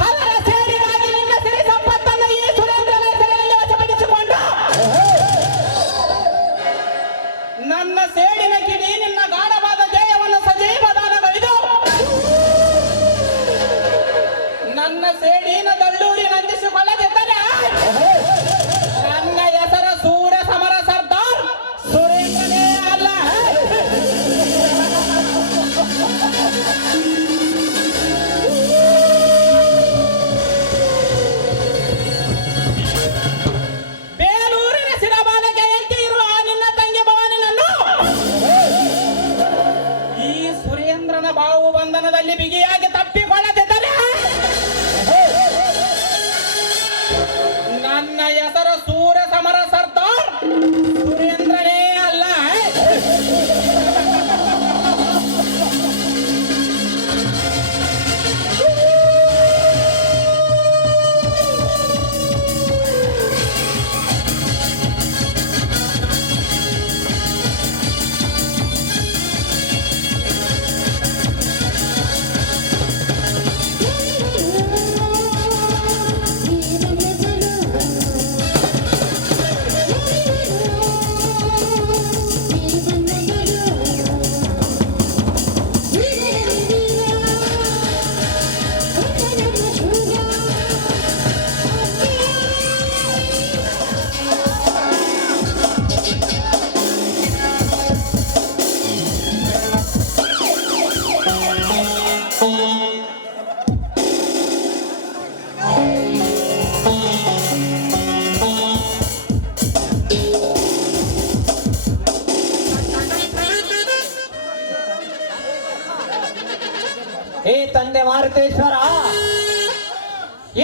ಹಲರ ಸೇರಿದ ತಂದೆ ಮಾರುತೇಶ್ವರ,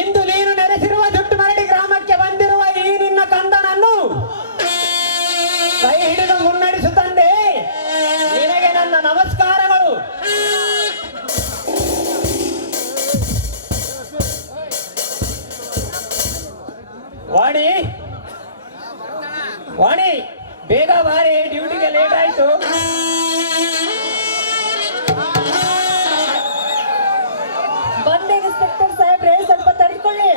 ಇಂದು ನೀನು ನೆಲೆಸಿರುವ ಜುಟ್ಟುಮರಡಿ ಗ್ರಾಮಕ್ಕೆ ಬಂದಿರುವ ಈ ನಿನ್ನ ಕಂದನನ್ನು ಕೈ ಹಿಡಿದು ಮುನ್ನಡೆಸು ತಂದೆ. ನಿನಗೆ ನನ್ನ ನಮಸ್ಕಾರಗಳು. ವಾಣಿ ವಾಣಿ, ಬೇಗ ಬಾರಿ, ಡ್ಯೂಟಿಗೆ ಲೇಟ್ ಆಯ್ತು. ಬಂದೆ ಇನ್ಸ್ಪೆಕ್ಟರ್ ಸಾಹೇಬ್ರೆ, ಸ್ವಲ್ಪ ತಡ್ಕೊಳ್ಳಿ.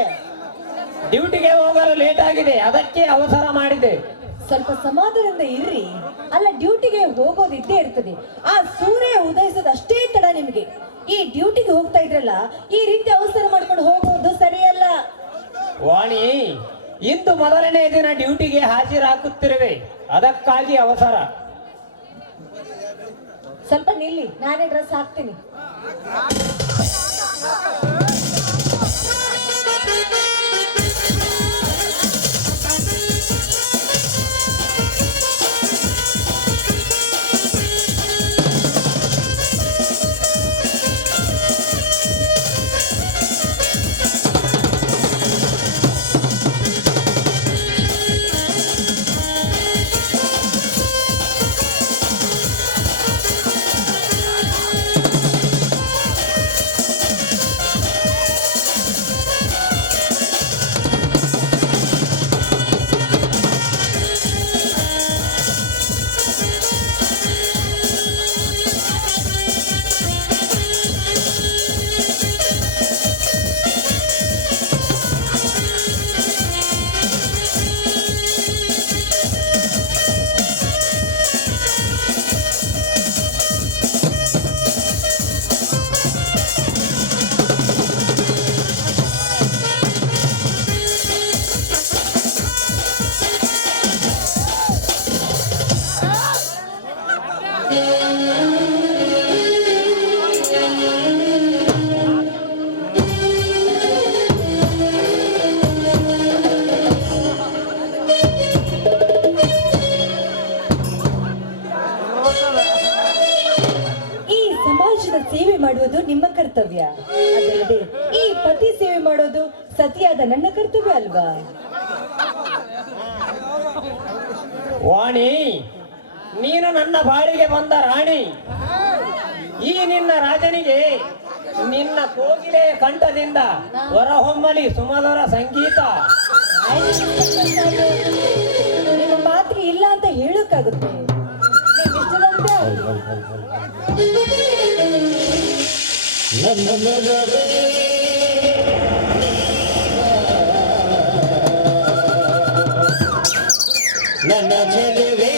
ಡ್ಯೂಟಿಗೆ ಹೋಗಲು ಲೇಟ್ ಆಗಿದೆ, ಅದಕ್ಕೆ ಅವಸರ ಮಾಡಿದೆ. ಸ್ವಲ್ಪ ಸಮಾಧಾನದಿಂದ ಇರ್ರಿ. ಅಲ್ಲ, ಡ್ಯೂಟಿಗೆ ಹೋಗೋದು ಇದ್ದೇ ಇರ್ತದೆ. ಆ ಸೂರ್ಯ ಉದಯಿಸೋದು ಅಷ್ಟೇ ತಡ ನಿಮ್ಗೆ. ಈ ಡ್ಯೂಟಿಗೆ ಹೋಗ್ತಾ ಇದ್ರಲ್ಲ, ಈ ರೀತಿ ಅವಸರ ಮಾಡ್ಕೊಂಡು ಹೋಗೋದು ಸರಿಯಲ್ಲ. ವಾಣಿ, ಇಂದು ಮೊದಲನೇ ದಿನ ಡ್ಯೂಟಿಗೆ ಹಾಜರಾಗುತ್ತಿರುವೆ, ಅದಕ್ಕಾಗಿ ಅವಸರ. ಸ್ವಲ್ಪ ನಿಲ್ಲಿ, ನಾನೇ ಡ್ರೆಸ್ ಹಾಕ್ತೀನಿ. ಸೇವೆ ಮಾಡುವುದು ನಿಮ್ಮ ಕರ್ತವ್ಯ, ಅದಲ್ಲದೆ ಈ ಪತಿ ಸೇವೆ ಮಾಡೋದು ಸತಿಯಾದ ನನ್ನ ಕರ್ತವ್ಯ ಅಲ್ವಾ? ವಾಣಿ, ನೀನು ನನ್ನ ಬಾಳಿಗೆ ಬಂದ ರಾಣಿ. ಈ ನಿನ್ನ ರಾಜನಿಗೆ ನಿನ್ನ ಕೋಗಿಲೆಯ ಕಂಠದಿಂದ ಹೊರಹೊಮ್ಮಲಿ ಸುಮಧುರ ಸಂಗೀತ. ನಿಮ್ಮ ಪಾತ್ರ ಇಲ್ಲ ಅಂತ ಹೇಳೋಕ್ಕಾಗುತ್ತೆ. ನನ್ನ ಚೆಲುವೆ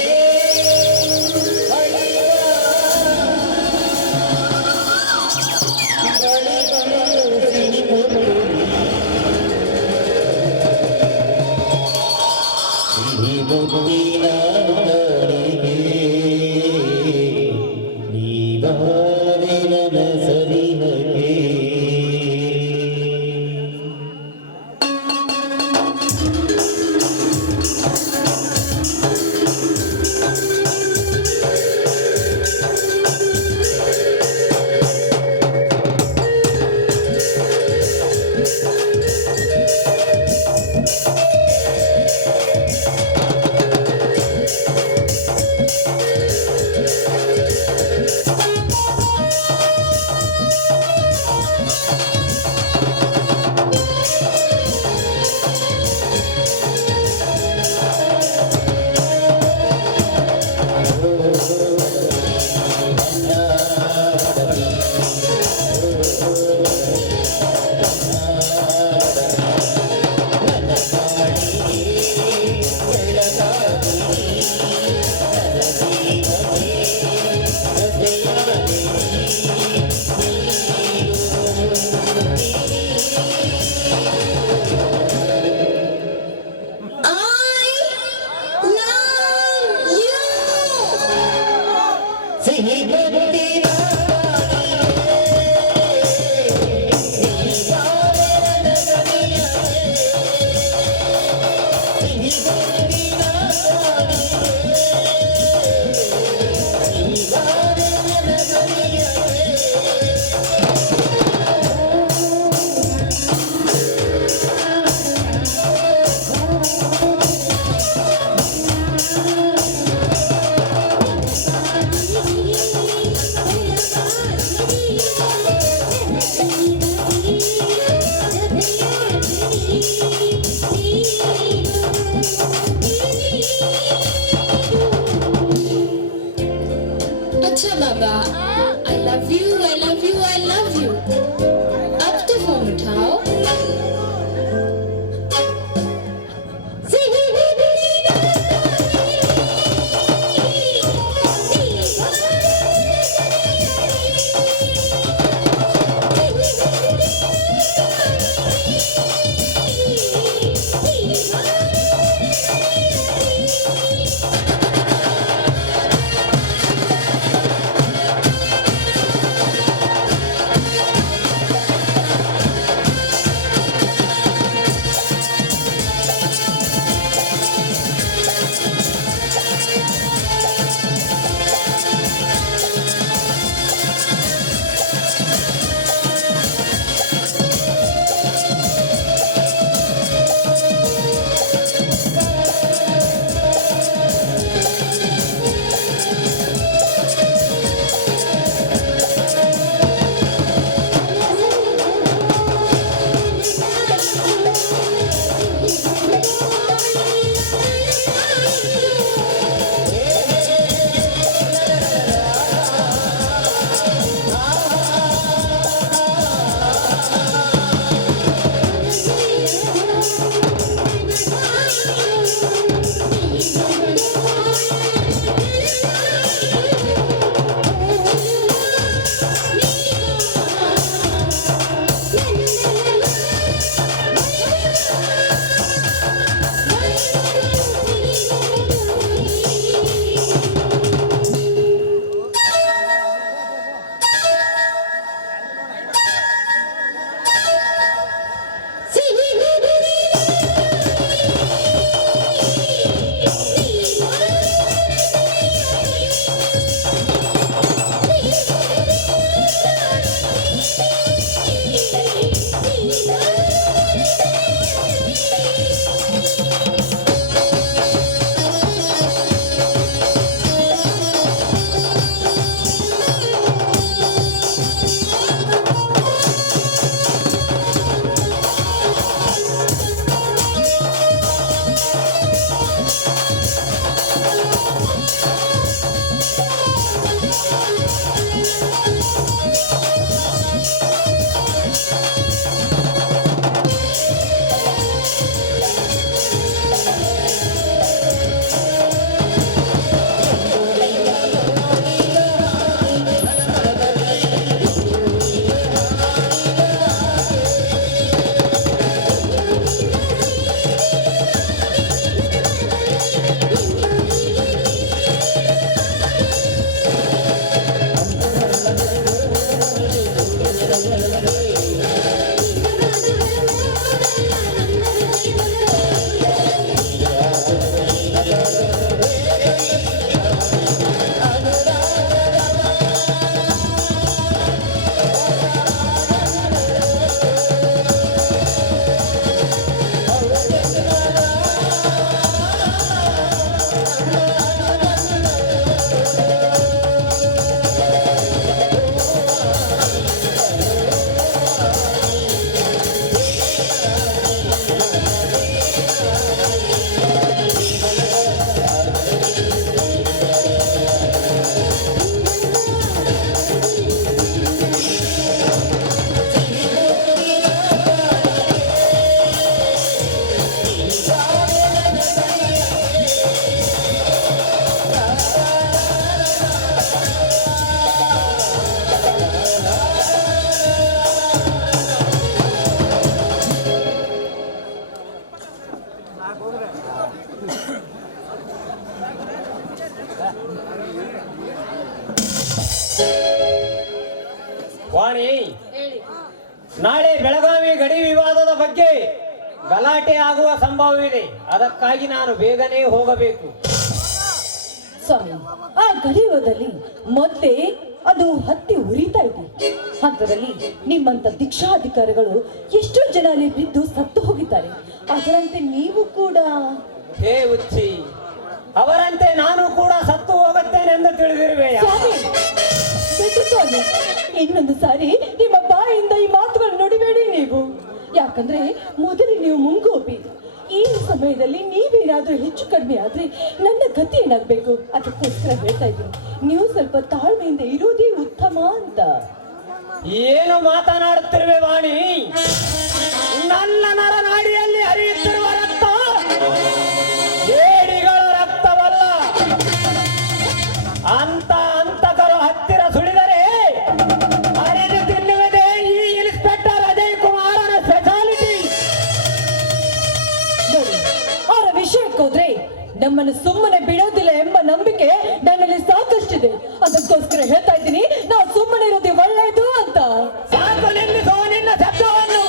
अब तो फोन उठाओ। ವಾಣಿ, ನಾಳೆ ಬೆಳಗಾವಿ ಗಡಿ ವಿವಾದದ ಬಗ್ಗೆ ಗಲಾಟೆ ಆಗುವ ಸಂಭವವಿದೆ. ಅದಕ್ಕಾಗಿ ನಾನು ಬೇಗನೆ ಹೋಗಬೇಕು. ಸ್ವಾಮಿ, ಆ ಗಡಿಯೋದಲ್ಲಿ ಮೊದಲೇ ಅದು ಹತ್ತಿ ಉರಿತಾ ಇದೆ. ಅದರಲ್ಲಿ ನಿಮ್ಮಂತ ದೀಕ್ಷಾಧಿಕಾರಿಗಳು ಎಷ್ಟೋ ಜನ ಅಲ್ಲಿ ಬಿದ್ದು ಸತ್ತು ಹೋಗಿದ್ದಾರೆ. ಅದರಂತೆ ನೀವು ಕೂಡ ಹೇ ಉಚ್ಚಿ, ಅವರಂತೆ ನಾನು ಕೂಡ ಸತ್ತು ಹೋಗುತ್ತೇನೆಂದು ತಿಳಿದಿರುವೆ. ಸ್ವಾಮಿ, ಬಿಟ್ಟು ಸ್ವಾಮಿ, ಇನ್ನೊಂದು ಸಾರಿ ನಿಮ್ಮ ಬಾಯಿಂದ ಈ ಮಾತುಗಳು ನುಡಿಬೇಡಿ ನೀವು. ಯಾಕಂದ್ರೆ ಮೊದಲು ನೀವು ಮುಂಗೋಪಿ. ಈ ಸಮಯದಲ್ಲಿ ನೀವೇನಾದ್ರೂ ಹೆಚ್ಚು ಕಡಿಮೆ ಆದ್ರೆ ನನ್ನ ಗತಿ ಏನಾಗ್ಬೇಕು? ಅದಕ್ಕೋಸ್ಕರ ಹೇಳ್ತಾ ಇದ್ದೀನಿ, ನೀವು ಸ್ವಲ್ಪ ತಾಳ್ಮೆಯಿಂದ ಇರೋದೇ ಉತ್ತಮ ಅಂತ. ಏನು ಮಾತನಾಡುತ್ತಿರುವೆ ವಾಣಿ? ನನ್ನ ನರನಾಡಿಯಲ್ಲಿ ಹರಿಯುತ್ತಿರುವ ರಕ್ತ ಏಡಿಗಳ ರಕ್ತವಲ್ಲ. ಅಂತ ಅಂತಕರು ಹತ್ತಿರ ಸುಳಿದರೆ ಅರೆದು ತಿನ್ನುವುದೇ ಈ ಇನ್ಸ್ಪೆಕ್ಟರ್ ಅಜಯ್ ಕುಮಾರನ ಸ್ಪೆಷಾಲಿಟಿ. ನೋಡಿ, ಅವರ ವಿಷಯಕ್ಕೆ ಹೋದ್ರೆ ನಮ್ಮನ್ನು ಸುಮ್ಮನೆ ಬಿಡೋದಿಲ್ಲ ಎಂಬ ನಂಬಿಕೆ ನನ್ನಲ್ಲಿ ಸಾಕಷ್ಟಿದೆ. ಅದಕ್ಕೋಸ್ಕರ ಹೇಳ್ತಾ ಇದ್ದೀನಿ, ನಾವು ಸುಮ್ಮನೆ ಇರೋದೇ ಒಳ್ಳೆಯದು ಅಂತ. ಸಾಕು ನಿಲ್ಲಿಸೋ ನಿನ್ನ ಶಬ್ದವನ್ನು.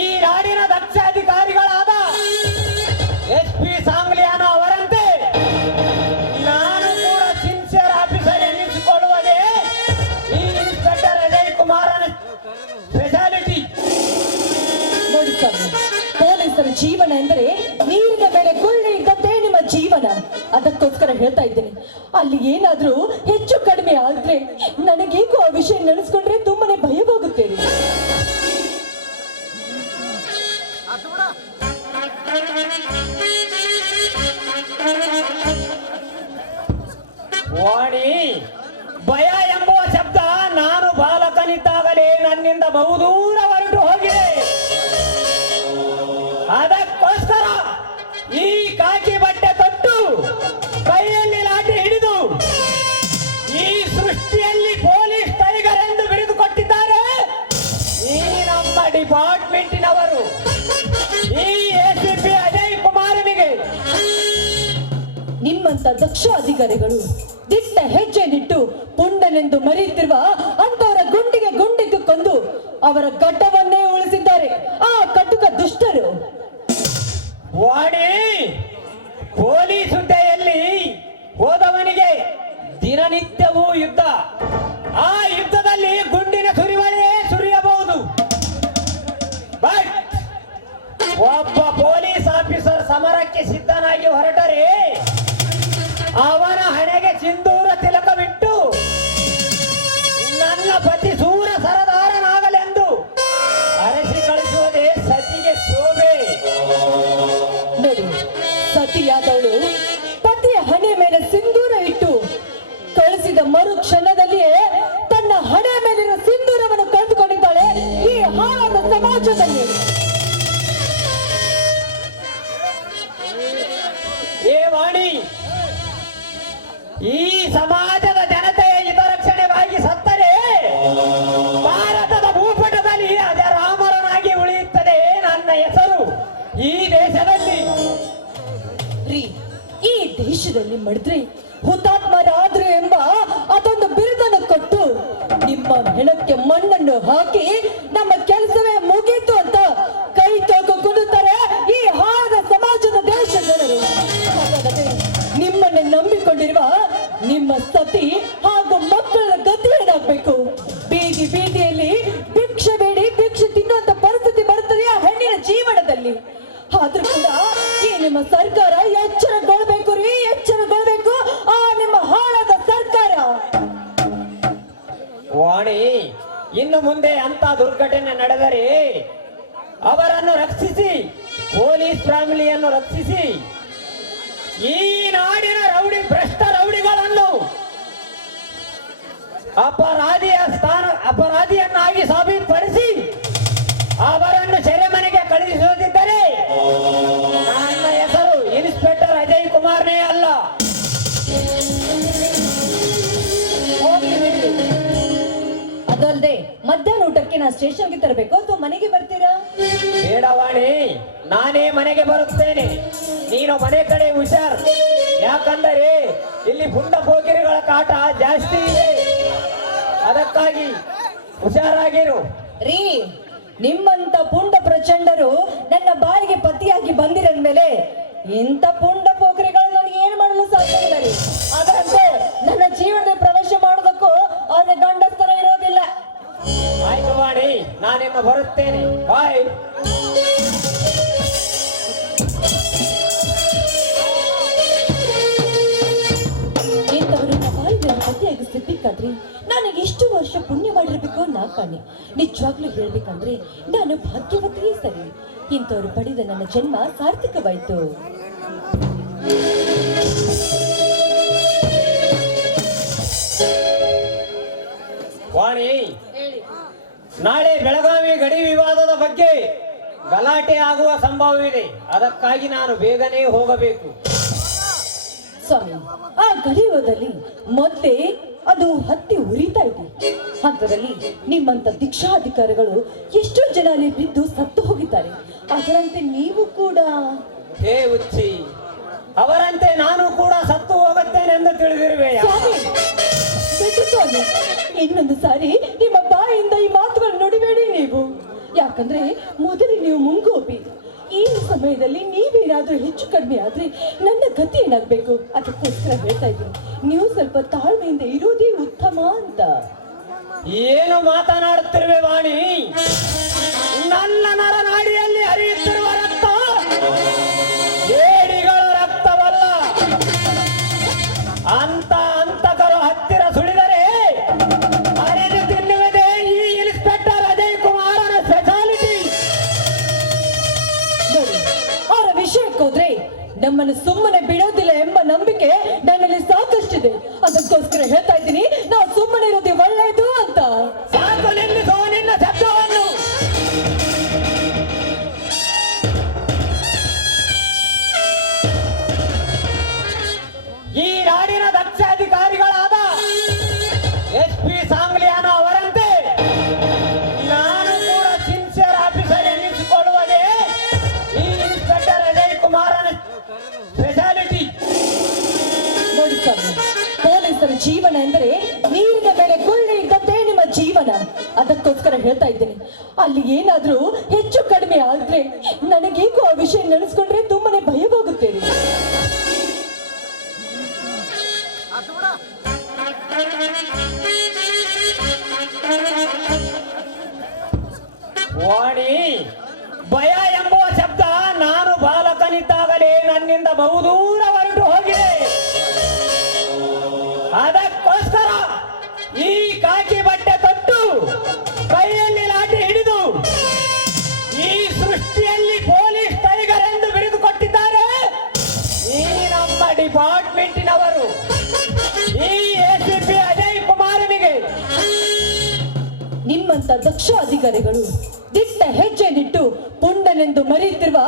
ಈ ನಾಡಿನ ದಕ್ಷ ಅಧಿಕಾರಿಗಳಾದ SP ಸಾಂಗ್ಲಿಯಾನ ಅವರಂತೆ ನಾನು ಕೂಡ ಸಿನ್ಸಿಯರ್ ಆಫೀಸರ್ ಎನ್ನಿಸಿಕೊಳ್ಳುವುದೇ ಈ ಇನ್ಸ್ಪೆಕ್ಟರ್ ಅಜಯ್ ಕುಮಾರನ ಸ್ಪೆಷಾಲಿಟಿ. ನೋಡಿ ಸ್ವಾಮಿ, ಪೊಲೀಸರ ಜೀವನ ಎಂದರೆ ನೀರಿನ ಮೇಲೆ ಗುಳ್ಳೆ ಇದ್ದಂತೆ ನಿಮ್ಮ ಜೀವನ. ಅದಕ್ಕೋಸ್ಕರ ಹೇಳ್ತಾ ಇದ್ದೀನಿ, ಅಲ್ಲಿ ಏನಾದ್ರೂ ಹೆಚ್ಚು ಕಡಿಮೆ ಆದ್ರೆ ನನಗೇಕೋ ಆ ವಿಷಯ ನೆನೆಸ್ಕೊಂಡ್ರೆ ತುಂಬಾನೇ ಭಯವಾಗುತ್ತೇನೆ. ವಾಣಿ, ಭಯ ಎಂಬುವ ಶಬ್ದ ನಾನು ಬಾಲಕನಿದ್ದಾಗಲೇ ನನ್ನಿಂದ ಬಹುದೂರ ಹೊರಟು ಹೋಗಿದೆ. ಅದಕ್ಕೋಸ್ಕರ ಈ ಕಾಕಿ ಬಟ್ಟೆ ತೊಟ್ಟು ಕೈಯಲ್ಲಿ ಲಾಠಿ ಹಿಡಿದು ಈ ಸೃಷ್ಟಿಯಲ್ಲಿ ಪೊಲೀಸ್ ಟೈಗರ್ ಎಂದು ಬಿಡಿದುಕೊಟ್ಟಿದ್ದಾರೆ ಈ ನಮ್ಮ ಡಿಪಾರ್ಟ್ಮೆಂಟಿನವರು. ಈ ACP ಅಜಯ್ ಕುಮಾರನಿಗೆ ನಿಮ್ಮಂತ ದಕ್ಷ ಅಧಿಕಾರಿಗಳು ದಿಟ್ಟ ಹೆಜ್ಜೆನಿಟ್ಟು ಪುಂಡನೆಂದು ಮರೆಯುತ್ತಿರುವ ಅಂತವರ ಗುಂಡಿಗೆ ಗುಂಡಿಗೆ ಕೊಂದು ಅವರ ಗಡ್ಡವನ್ನೇ ಉಳಿಸಿದ್ದಾರೆ ಆ ಕಟುಕ ದುಷ್ಟರು. ವಾಣಿ, ಪೊಲೀಸ್ ಹುದ್ದೆಯಲ್ಲಿ ಹೋದವನಿಗೆ ದಿನನಿತ್ಯವೂ ಯುದ್ಧ. ಆ ಯುದ್ಧದಲ್ಲಿ ಗುಂಡಿನ ಸುರಿಮಳೆಯೇ ಸುರಿಯಬಹುದು. ಬಟ್ ಒಬ್ಬ ಪೊಲೀಸ್ ಆಫೀಸರ್ ಸಮರಕ್ಕೆ ಸಿದ್ಧನಾಗಿ ಹೊರಟರೆ ಅವನ ಹಣೆಗೆ ಸಿಂಧೂರ ತಿಲಕವಿಟ್ಟು ನನ್ನ ಪತಿ ಸೂರ ಸರದಾರನಾಗಲೆಂದು ಅರಸಿ ಕಳಿಸುವುದೇ ಸತಿಗೆ ಶೋಭೆ. ನೋಡಿ, ಸತಿಯಾದವಳು ಪತಿಯ ಹಣೆ ಮೇಲೆ ಸಿಂಧೂರ ಇಟ್ಟು ಕಳಿಸಿದ ಮರು ಕ್ಷಣದಲ್ಲಿಯೇ ತನ್ನ ಹಣೆ ಮೇಲಿರುವ ಸಿಂಧೂರವನ್ನು ಕಳೆದುಕೊಂಡಿದ್ದಾಳೆ ಈ ಹಾಳಾದ ಸಮಾಜದಲ್ಲಿ. ಏ ವಾಣಿ, ಈ ಸಮಾಜದ ಜನತೆಯ ಹಿತರಕ್ಷಣೆಗಾಗಿ ಸತ್ತರೆ ಭಾರತದ ಭೂಪಟದಲ್ಲಿ ಅಜರಾಮರನಾಗಿ ಉಳಿಯುತ್ತದೆ ನನ್ನ ಹೆಸರು ಈ ದೇಶದಲ್ಲಿ. ರೀ, ಈ ದೇಶದಲ್ಲಿ ಮಾಡಿದ್ರೆ ಹುತಾತ್ಮರಾದ್ರು ಎಂಬ ಅದೊಂದು ಬಿರುದನ್ನು ಕೊಟ್ಟು ನಿಮ್ಮ ಹೆಣಕ್ಕೆ ಮಣ್ಣನ್ನು ಹಾಕಿ ನಮ್ಮ ಕೆಲಸವೇ ಮುಗೀತು ಅಂತ ಕೈ ತೊಳ್ಕೊ ಕುಡುತ್ತಾರೆ ಈ ಹಾಳದ ಸಮಾಜದ ದೇಶ ಜನರು. ಹಾಗಾದರೆ ನಿಮ್ಮನ್ನೇ ನಂಬಿಕೊಂಡಿರುವ ನಿಮ್ಮ ಸತಿ ಹಾಗೂ ಮಕ್ಕಳ ಗತಿ ಏನಾಗ್ಬೇಕು? ಬೀದಿ ಬೀದಿಯಲ್ಲಿ ಭಿಕ್ಷೆ ಬೇಡಿ ಭಿಕ್ಷೆ ತಿನ್ನುವಂತ ಪರಿಸ್ಥಿತಿ ಬರುತ್ತದೆ ಆ ಹೆಣ್ಣಿನ ಜೀವನದಲ್ಲಿ. ಆದ್ರೂ ಕೂಡ ಈ ನಿಮ್ಮ ಸರ್ಕಾರ ಎಚ್ಚರಗೊಳ್ಬೇಕು ರೀ, ಎಚ್ಚರಗೊಳ್ಬೇಕು ಆ ನಿಮ್ಮ ಹಾಳಾದ ಸರ್ಕಾರ. ವಾಣಿ, ಇನ್ನು ಮುಂದೆ ಅಂತ ದುರ್ಘಟನೆ ನಡೆದರೆ ಅವರನ್ನು ರಕ್ಷಿಸಿ, ಪೊಲೀಸ್ ಫ್ಯಾಮಿಲಿಯನ್ನು ರಕ್ಷಿಸಿ, ಈ ನಾಡಿನ ಭ್ರಷ್ಟ ರೌಡಿಗಳನ್ನು ಅಪರಾಧಿಯನ್ನಾಗಿ ಸಾಬೀತುಪಡಿಸಿ ಅವರನ್ನು ಸೆರೆಮನೆಗೆ ಕಳುಹಿಸದಿದ್ದರೆ ನನ್ನ ಹೆಸರು ಇನ್ಸ್ಪೆಕ್ಟರ್ ಅಜಯ್ ಕುಮಾರ್ನೇ ಅಲ್ಲ. ಅದಲ್ಲದೆ ಮಧ್ಯಾಹ್ನ ಊಟಕ್ಕೆ ನಾ ಸ್ಟೇಷನ್ಗೆ ತರಬೇಕು ಅಥವಾ ಮನೆಗೆ ಬರ್ತೀರಾ? ಬೇಡವಾಣಿ, ನಾನೇ ಮನೆಗೆ ಬರುತ್ತೇನೆ. ನೀನು ಮನೆ ಕಡೆ ಹುಷಾರ್. ಯಾಕಂದರೆ ಇಲ್ಲಿ ಪುಂಡ ಪೋಕಿರಿಗಳ ಕಾಟ ಜಾಸ್ತಿ ಇದೆ. ಅದಕ್ಕಾಗಿ ಹುಷಾರಾಗಿರು. ರೀ, ನಿಮ್ಮಂತ ಪುಂಡ ಪ್ರಚಂಡರು ನನ್ನ ಬಾಯಿಗೆ ಪತಿಯಾಗಿ ಬಂದಿರಂದ ಮೇಲೆ ಇಂಥ ಪುಂಡ ಪೋಖರಿಗಳು ನನಗೆ ಏನು ಮಾಡಲು ಸಾಧ್ಯವಿಲ್ಲ ರೀ. ಅದರಂತೆ ನನ್ನ ಜೀವನದ ಪ್ರವೇಶ ಮಾಡೋದಕ್ಕೂ ಅವ್ರಿಗೆ ಗಂಡಸ್ತನ ಇರೋದಿಲ್ಲ. ಆಯ್ತು ವಾಣಿ, ನಾನಿನ್ನು ಬರುತ್ತೇನೆ. ಬಾಯ್. ಇಂಥವ್ರನ್ನ ಬಾಯಿಗೆ ಪತಿಯಾಗಿ ಸಿಗ್ಬೇಕಾದ್ರೆ ನನಗೆ ಎಷ್ಟು ವರ್ಷ ಪುಣ್ಯ ಮಾಡಿರ್ಬೇಕು ನಾ ಕಾಣೆ. ನಿಜವಾಗ್ಲೂ ಹೇಳ್ಬೇಕಂದ್ರೆ ನಾನು ಭಾಗ್ಯವತಿಯೇ ಸರಿ. ಇಂಥವ್ರು ಪಡೆದ ನನ್ನ ಜನ್ಮ ಸಾರ್ಥಕವಾಯ್ತು. ವಾಣಿ, ನಾಳೆ ಬೆಳಗಾವಿ ಗಡಿ ವಿವಾದದ ಬಗ್ಗೆ ಗಲಾಟೆ ಆಗುವ ಸಂಭವವಿದೆ. ಅದಕ್ಕಾಗಿ ನಾನು ಬೇಗನೆ ಹೋಗಬೇಕು. ಸ್ವಾಮಿ, ಆ ಗಡಿಯೋದಲ್ಲಿ ಮೊದಲೇ ಅದು ಹತ್ತಿ ಉರಿತಾ ಇದೆ. ಅದರಲ್ಲಿ ನಿಮ್ಮಂತ ದೀಕ್ಷಾಧಿಕಾರಿಗಳು ಎಷ್ಟೋ ಜನ ಅಲ್ಲಿ ಬಿದ್ದು ಸತ್ತು ಹೋಗಿದ್ದಾರೆ. ಅದರಂತೆ ನೀವು ಕೂಡ ಹೇ ಉಚ್ಚಿ, ಅವರಂತೆ ನಾನು ಕೂಡ ಸತ್ತು ಹೋಗುತ್ತೇನೆಂದು ತಿಳಿದಿರುವೆ. ಸ್ವಾಮಿ, ಬಿಟ್ಟು ಸ್ವಾಮಿ, ಇನ್ನೊಂದು ಸಾರಿ ನಿಮ್ಮ ಬಾಯಿಂದ ಈ ಮಾತುಗಳು ನುಡಿಬೇಡಿ ನೀವು. ಯಾಕಂದ್ರೆ ಮೊದಲು ನೀವು ಮುಂಗೋಪಿ. ಈ ಸಮಯದಲ್ಲಿ ನೀವೇನಾದ್ರೂ ಹೆಚ್ಚು ಕಡಿಮೆ ಆದ್ರೆ ನನ್ನ ಗತಿ ಏನಾಗ್ಬೇಕು? ಅದಕ್ಕೋಸ್ಕರ ಹೇಳ್ತಾ ಇದ್ದೀನಿ, ನೀವು ಸ್ವಲ್ಪ ತಾಳ್ಮೆಯಿಂದ ಇರೋದೇ ಉತ್ತಮ ಅಂತ. ಏನು ಮಾತನಾಡುತ್ತಿರುವೆ ವಾಣಿ? ನನ್ನ ನರನಾಡಿಯಲ್ಲಿ ಹರಿಯುತ್ತಿರುವ ರಕ್ತ ಏಡಿಗಳ ರಕ್ತವಲ್ಲ. ಅಂತ ಅಂತಕರು ಹತ್ತಿರ ಸುಳಿದರೆ ಅರೆದು ತಿನ್ನುವುದೇ ಈ ಇನ್ಸ್ಪೆಕ್ಟರ್ ಅಜಯ್ ಕುಮಾರನ ಸ್ಪೆಷಾಲಿಟಿ. ನೋಡಿ, ಅವರ ವಿಷಯಕ್ಕೆ ಹೋದ್ರೆ ನಮ್ಮನ್ನು ಸುಮ್ಮನೆ ಬಿಡೋದಿಲ್ಲ ಎಂಬ ನಂಬಿಕೆ ನನ್ನಲ್ಲಿ ಸಾಕಷ್ಟಿದೆ. ಅದಕ್ಕೋಸ್ಕರ ಹೇಳ್ತಾ ಇದ್ದೀನಿ, ನಾವು ಸುಮ್ಮನೆ ಇರೋದೇ ಒಳ್ಳೆಯದು ಅಂತ. ಸಾಕು ನಿಲ್ಲಿಸೋ ನಿನ್ನ ಶಬ್ದವನ್ನು. ಈ ನಾಡಿನ ದಕ್ಷ ಅಧಿಕಾರಿಗಳಾದ SP ಸಾಂಗ್ಲಿಯಾನ ಅವರಂತೆ ನಾನು ಕೂಡ ಸಿನ್ಸಿಯರ್ ಆಫೀಸರ್ ಎನ್ನಿಸಿಕೊಳ್ಳುವುದೇ ಈ ಇನ್ಸ್ಪೆಕ್ಟರ್ ಅಜಯ್ ಕುಮಾರನ ಸ್ಪೆಷಾಲಿಟಿ. ನೋಡಿ ಸ್ವಾಮಿ, ಪೊಲೀಸರ ಜೀವನ ಎಂದರೆ ನೀರಿನ ಮೇಲೆ ಗುಳ್ಳಿ ಇದ್ದದ್ದೇ ನಿಮ್ಮ ಜೀವನ. ಅದಕ್ಕೋಸ್ಕರ ಹೇಳ್ತಾ ಇದ್ದೇನೆ, ಅಲ್ಲಿ ಏನಾದ್ರೂ ಹೆಚ್ಚು ಕಡಿಮೆ ಆದ್ರೆ ನನಗೇಕೋ ಆ ವಿಷಯ ನೆನೆಸ್ಕೊಂಡ್ರೆ ತುಂಬಾನೇ ಭಯವಾಗುತ್ತೇನೆ. ವಾಣಿ, ಭಯ ಎಂಬುವ ಶಬ್ದ ನಾನು ಬಾಲಕನಿದ್ದಾಗಲೇ ನನ್ನಿಂದ ಬಹುದೂರ ಹೊರಟು ಹೋಗಿದೆ. ಅದಕ್ಕೋಸ್ಕರ ಈ ಕಾಕಿ ಬಟ್ಟೆ ತೊಟ್ಟು ಕೈಯಲ್ಲಿ ಲಾಠಿ ಹಿಡಿದು ಈ ಸೃಷ್ಟಿಯಲ್ಲಿ ಪೊಲೀಸ್ ಟೈಗರ್ ಎಂದು ಬಿರಿದುಕೊಟ್ಟಿದ್ದಾರೆ ಈ ನಮ್ಮ ಡಿಪಾರ್ಟ್ಮೆಂಟಿನವರು. ಈ ACP ಅಜಯ್ ಕುಮಾರನಿಗೆ ನಿಮ್ಮಂತ ದಕ್ಷ ಅಧಿಕಾರಿಗಳು ದಿಟ್ಟ ಹೆಜ್ಜೆ ನಿಟ್ಟು ಪುಂಡನೆಂದು ಮರೆಯುತ್ತಿರುವ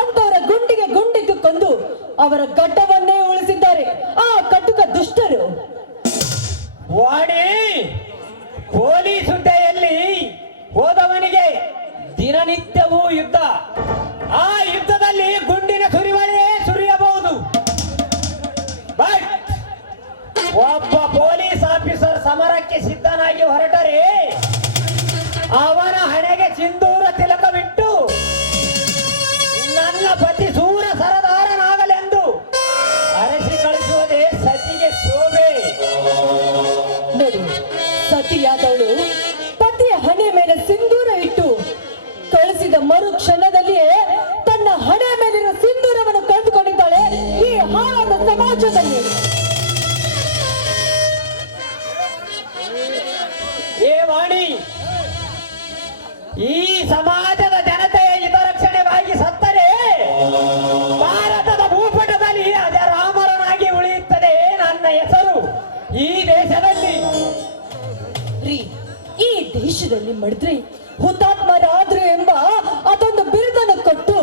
ಅಂತವರ ಗುಂಡಿಗೆ ಕೊಂದು ಅವರ ಘಟ್ಟವನ್ನೇ ಉಳಿಸಿದ್ದಾರೆ ಆ ಕಟುಕ ದುಷ್ಟರು. ವಾಣಿ, ಪೊಲೀಸ್ ಹುದ್ದೆಯಲ್ಲಿ ಹೋದವನಿಗೆ ದಿನನಿತ್ಯವೂ ಯುದ್ಧ. ಆ ಯುದ್ಧದಲ್ಲಿ ಗುಂಡಿನ ಸುರಿಮಳೆಯೇ ಸುರಿಯಬಹುದು. ಬಟ್ ಒಬ್ಬ ಪೊಲೀಸ್ ಆಫೀಸರ್ ಸಮರಕ್ಕೆ ಸಿದ್ಧನಾಗಿ ಹೊರಟರೆ ಅವನ ಹಣೆಗೆ ಸಿಂಧೂರ ತಿಲಕವಿಟ್ಟು ನನ್ನ ಪತಿ ಸೂರ ಸರದಾರನಾಗಲೆಂದು ಅರಸಿ ಕಳಿಸುವುದೇ ಸತಿಗೆ ಶೋಭೆ. ನೋಡಿ, ಸತಿಯಾದವಳು ಪತಿಯ ಹಣೆ ಮೇಲೆ ಸಿಂಧೂರ ಇಟ್ಟು ಕಳಿಸಿದ ಮರು ಕ್ಷಣದಲ್ಲಿಯೇ ತನ್ನ ಹಣೆ ಮೇಲಿರುವ ಸಿಂಧೂರವನ್ನು ಕಳೆದುಕೊಂಡಿದ್ದಾಳೆ ಈ ಹಾಳಾದ ಸಮಾಜದಲ್ಲಿ. ಏ ವಾಣಿ, ಈ ಸಮಾಜದ ಜನತೆಯ ಹಿತರಕ್ಷಣೆಗಾಗಿ ಸತ್ತರೆ ಭಾರತದ ಭೂಪಟದಲ್ಲಿ ಅಜರಾಮರನಾಗಿ ಉಳಿಯುತ್ತದೆ ನನ್ನ ಹೆಸರು ಈ ದೇಶದಲ್ಲಿ. ರೀ, ಈ ದೇಶದಲ್ಲಿ ಮಾಡಿದ್ರೆ ಹುತಾತ್ಮರಾದ್ರು ಎಂಬ ಅದೊಂದು ಬಿರುದನ್ನು ಕೊಟ್ಟು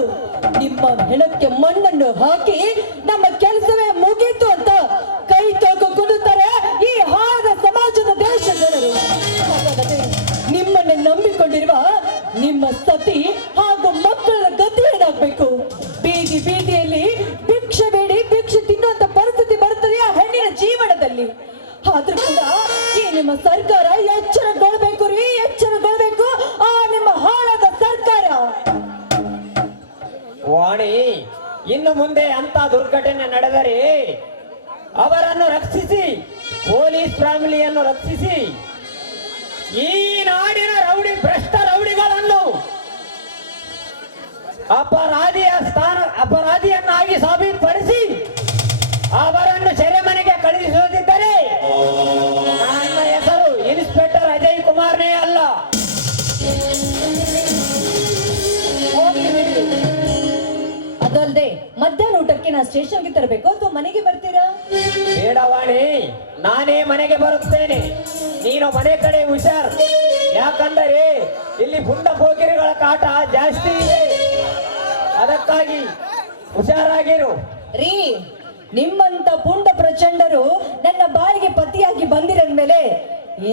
ನಿಮ್ಮ ಹೆಣಕ್ಕೆ ಮಣ್ಣನ್ನು ಹಾಕಿ ನಮ್ಮ ಕೆಲಸವೇ ಮುಗೀತು ಅಂತ ಕೈ ತೊಗೊಂಡು ಕುದುತ್ತಾರೆ ಈ ಹಾಳದ ಸಮಾಜದ ದೇಶ ಜನರು. ಹಾಗಾದರೆ ನಿಮ್ಮನ್ನೇ ನಂಬಿಕೊಂಡಿರುವ ನಿಮ್ಮ ಸತಿ ಹಾಗೂ ಮಕ್ಕಳ ಗತಿ ಏನಾಗ್ಬೇಕು? ಬೀದಿ ಬೀದಿಯಲ್ಲಿ ಭಿಕ್ಷೆ ಬೇಡಿ ಭಿಕ್ಷೆ ತಿನ್ನುವಂತ ಪರಿಸ್ಥಿತಿ ಬರುತ್ತದೆ ಆ ಹೆಣ್ಣಿನ ಜೀವನದಲ್ಲಿ. ಆದ್ರೂ ಕೂಡ ಈ ನಿಮ್ಮ ಸರ್ಕಾರ ಎಚ್ಚರಗೊಳ್ಬೇಕು ರೀ, ಎಚ್ಚರಗೊಳ್ಬೇಕು. ಆ ನಿಮ್ಮ ಹಾಳಾದ ಸರ್ಕಾರ. ವಾಣಿ, ಇನ್ನು ಮುಂದೆ ಅಂತ ದುರ್ಘಟನೆ ನಡೆದರೆ ಅವರನ್ನು ರಕ್ಷಿಸಿ, ಪೊಲೀಸ್ ಫ್ಯಾಮಿಲಿಯನ್ನು ರಕ್ಷಿಸಿ, ಈ ನಾಡಿನ ಭ್ರಷ್ಟ ರೌಡಿಗಳನ್ನು ಅಪರಾಧಿಯನ್ನಾಗಿ ಸಾಬೀತುಪಡಿಸಿ ಅವರನ್ನು ಸೆರೆಮನೆಗೆ ಕಳುಹಿಸದಿದ್ದರೆ ನನ್ನ ಹೆಸರು ಇನ್ಸ್ಪೆಕ್ಟರ್ ಅಜಯ್ ಕುಮಾರ್ನೇ ಅಲ್ಲ. ಅದಲ್ಲದೆ ಮಧ್ಯಾಹ್ನ ಊಟಕ್ಕೆ ಬರೋಕೆ ನಾ ಸ್ಟೇಷನ್ಗೆ ತರಬೇಕು ಅಥವಾ ಮನೆಗೆ ಬರ್ತೀರಾ? ಬೇಡವಾಣಿ, ನಾನೇ ಮನೆಗೆ ಬರುತ್ತೇನೆ. ನೀನು ಮನೆ ಕಡೆ ಹುಷಾರ್. ಯಾಕಂದರೆ ಇಲ್ಲಿ ಪುಂಡ ಪೋಕಿರಿಗಳ ಕಾಟ ಜಾಸ್ತಿ ಇದೆ. ಅದಕ್ಕಾಗಿ ಹುಷಾರಾಗಿರು. ರೀ, ನಿಮ್ಮಂತ ಪುಂಡ ಪ್ರಚಂಡರು ನನ್ನ ಬಾಯಿಗೆ ಪತಿಯಾಗಿ ಬಂದಿರದ ಮೇಲೆ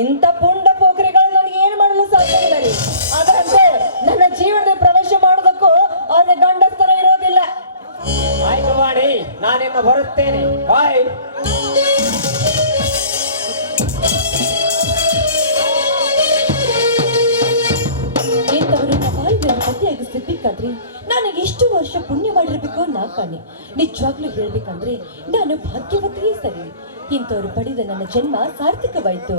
ಇಂಥ ಪುಂಡ ಪೋಖರಿಗಳು ನನಗೆ ಏನು ಮಾಡಲು ಸಾಧ್ಯ ಇಲ್ಲ ರೀ. ಅದರಂತೆ ನನ್ನ ಜೀವನದ ಪ್ರವೇಶ ಮಾಡೋದಕ್ಕೂ ಅವ್ರ ಗಂಡಸ್ತರ ಇರೋದಿಲ್ಲ. ಆಯ್ತು ವಾಣಿ, ನಾನಿನ್ನು ಬರುತ್ತೇನೆ. ಬಾಯ್. ಇಂಥವರು ನಮ್ಮ ಬಾಯಿಗೆ ಪತಿಯಾಗಿ ಸಿಗ್ಬೇಕಾದ್ರೆ ನಾನು ಎಷ್ಟು ವರ್ಷ ಪುಣ್ಯ ಮಾಡಿರ್ಬೇಕು ನಾ ಕಾಣೆ. ನಿಜವಾಗ್ಲೂ ಹೇಳ್ಬೇಕಂದ್ರೆ ನಾನು ಭಾಗ್ಯವತಿಯೇ ಸರಿ. ಇಂಥವ್ರು ಪಡೆದ ನನ್ನ ಜನ್ಮ ಸಾರ್ಥಕವಾಯ್ತು.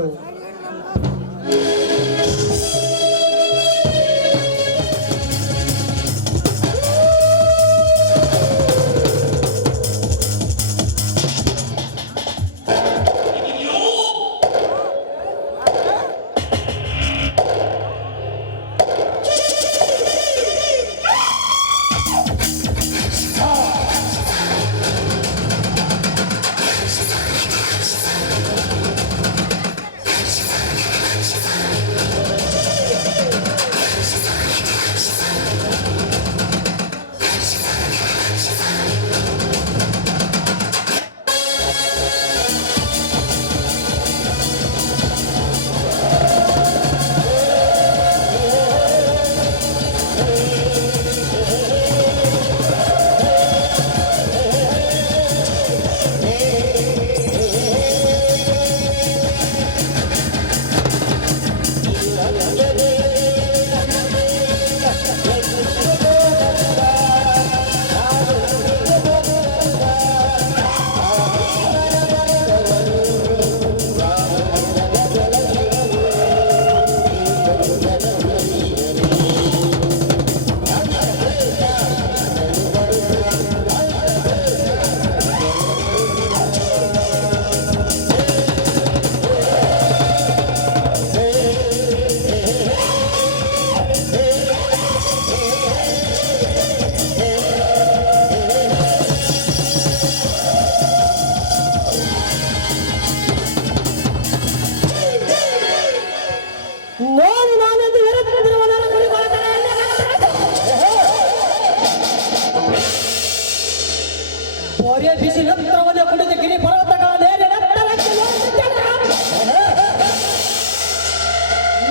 ಬಿಸಿಲಂತರವನ್ನು ಕುಡಿದ ಗಿರಿ ಪರ್ವತಗಳ ಮೇಲೆ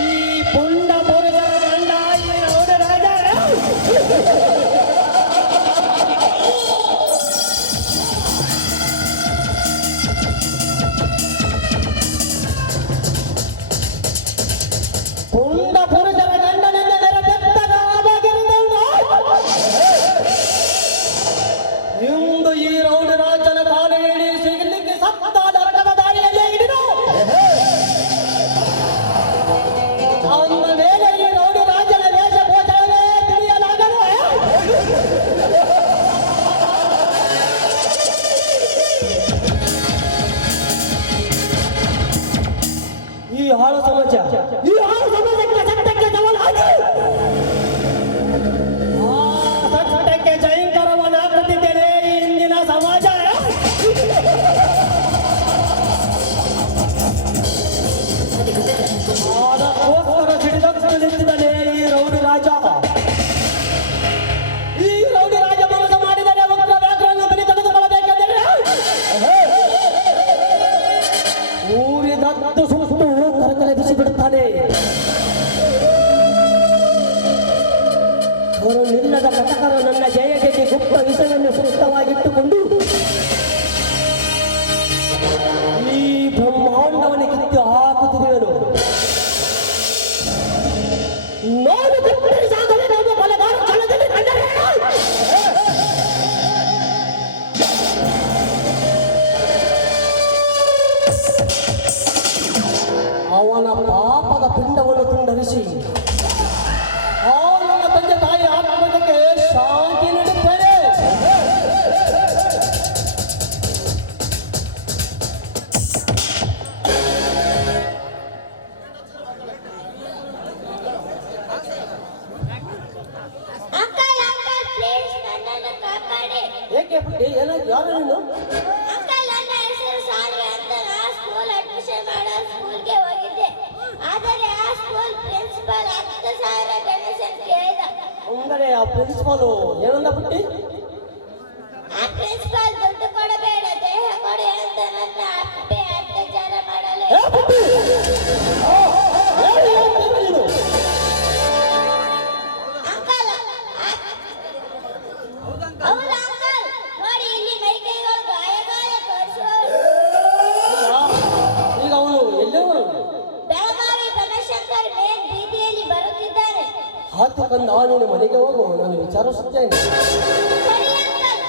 ಈ ಪುಂಡ ಪುರುಷರ ಗಂಡ ಈ ರೌಡ ರಾಜ ಪುಂಡ ಪುರುಷರ ಗಂಡನೆಂದ ಇಂದು ಈ ರೌಡ ರಾಜನ ಕಾಲು ಹಿಡಿ ಸಿಗಲಿಕ್ಕೆ ಸತ್ತ ನರಕದ ದಾರಿಯಲ್ಲೇ ಹಿಡಿದು ಅಂದ ಮೇಲೆ ಈ ರೌಡ ರಾಜನ ವೇಷಭೂಷಣವೇ ತಿಳಿಯಲಾಗದು. ಈ ಹಾಳು ಸಮಾಜಕ್ಕೆ ಸತ್ಯಕ್ಕೆ ಸವಾಲಾಗಿ ಸತ್ಯಕ್ಕೆ ಜಯಂಕರವನ್ನು ಹಾಕುತ್ತಿದ್ದೇನೆ ಈ ಇಂದಿನ ಸಮಾಜ. ಅದಕ್ಕೋಸ್ಕರ ಸಿಡಿದಷ್ಟು ನಿಂತಿದ್ದಾನೆ ಈ ರೌಡಿ ರಾಜ. ಈ ರೌಡಿ ರಾಜ ಮನಸ ಮಾಡಿದರೆ ಅವರ ವ್ಯಾಘ್ರವನ್ನು ಬಲಿ ತೆಗೆದುಕೊಳ್ಳಬೇಕೆಂದರೆ ಊರಿದದ್ದು ಸುಟ್ಟು ಕರಕಲೆ ಬಿಸಿ ಬಿಡುತ್ತಾನೆ. ಅವರು ನಿಲ್ಲದ ಕಟಕರು ನನ್ನ ಜಯಗೆಗೆ ಗುಪ್ತ ವಿಷಯವನ್ನು ಸೂಕ್ತವಾಗಿಟ್ಟುಕೊಂಡು ಈ ಬ್ರಹ್ಮಾಂಡವನ್ನು ಕಿತ್ತು ಹಾಕುತ್ತಿರುವೆನು. ನಾನು ಕತ್ತರಿಸಾಗಲೇ ನಮ್ಮ ಬಲಗಾರ ಛಲದಲ್ಲಿ ಕಂಡರೆ ಅವನ ಪಾಪದ ಪಿಂಡವನ್ನು ತುಂಡರಿಸಿ ನನ್ನ ತಂದೆ ತಾಯಿ ಆತ್ಮಕ್ಕೆ ಶಾಂತಿ ನೀಡುತ್ತೇನೆ. ಏಕೆ ಏನಾಯ್ತು? ಆ ಪ್ರಿನ್ಸಿಪಾಲು ಏನಂದ ಬಿಟ್ಟಿ? ಆ ಪ್ರಿನ್ಸಿಪಾಲ್ ದುಡ್ಡು ಕೊಡಬೇಡ ದೇಹ ಕೊಡಿ ಅಂತ ನನ್ನ ಅಪ್ಪೆ ಅತ್ಯಾಚಾರ ಮಾಡಲು ಏ ಬುಟ್ಟಿ! ಏನು ಹೇಳ್ತಿದ್ದೆ ನೀನು? ಅಂಕಲ್ ಹೌದು ಅಂಕಲ್ ನೋಡಿ ಇಲ್ಲಿ ಮೈಕೈಗಳು ಗಾಯ ಗಾಯ ತೋರಿಸುವವರು ಈಗ ಅವನು ಎಲ್ಲವರು? ಬೆಳಗಾವಿ ಬನಶಂಕರ್ ಮೇನ್ ಬೀದಿಯಲ್ಲಿ ಬರುತ್ತಿದ್ದಾರೆ. ಆತು ಕಂದ, ನೀನು ಮನೆಗೆ ಹೋಗು, ನಾನು ವಿಚಾರಿಸುತ್ತೇನೆ. ಸರಿ ಅಂಕಲ್.